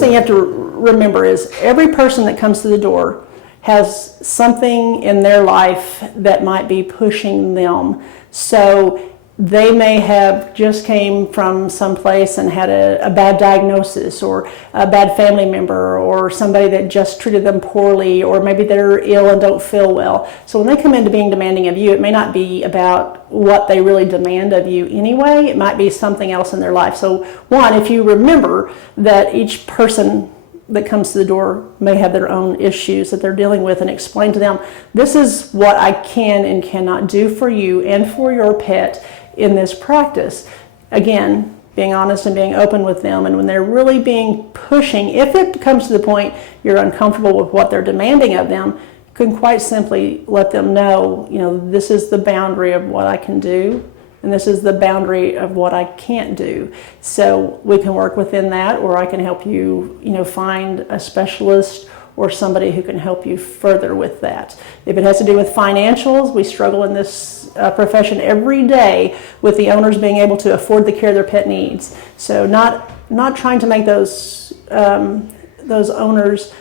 biggest thing you have to remember is every person that comes to the door has something in their life that might be pushing them. So they may have just came from someplace and had a bad diagnosis, or a bad family member, or somebody that just treated them poorly, or maybe they're ill and don't feel well. So when they come into being demanding of you, it may not be about what they really demand of you anyway. It might be something else in their life. So one, if you remember that each person that comes to the door may have their own issues that they're dealing with, and explain to them, this is what I can and cannot do for you and for your pet in this practice. Again, being honest and being open with them, and when they're really being pushing, if it comes to the point you're uncomfortable with what they're demanding of them, you can quite simply let them know, this is the boundary of what I can do, and this is the boundary of what I can't do. So we can work within that, or I can help you, find a specialist or somebody who can help you further with that. If it has to do with financials, we struggle in this profession every day with the owners being able to afford the care their pet needs. So not trying to make those owners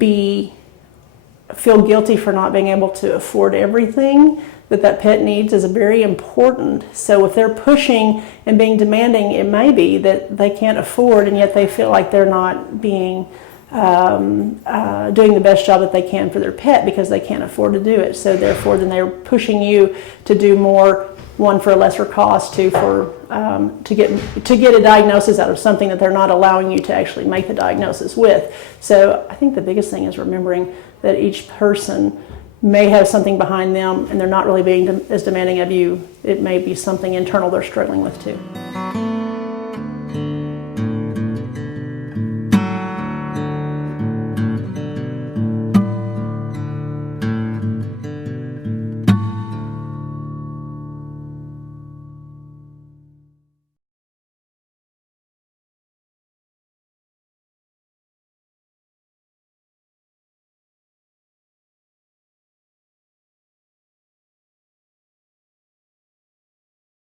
feel guilty for not being able to afford everything that pet needs is very important. So if they're pushing and being demanding, it may be that they can't afford, and yet they feel like they're not being doing the best job that they can for their pet because they can't afford to do it. So therefore, then they're pushing you to do more, one, for a lesser cost, two, for to get a diagnosis out of something that they're not allowing you to actually make the diagnosis with. So I think the biggest thing is remembering that each person may have something behind them, and they're not really being as demanding of you. It may be something internal they're struggling with too.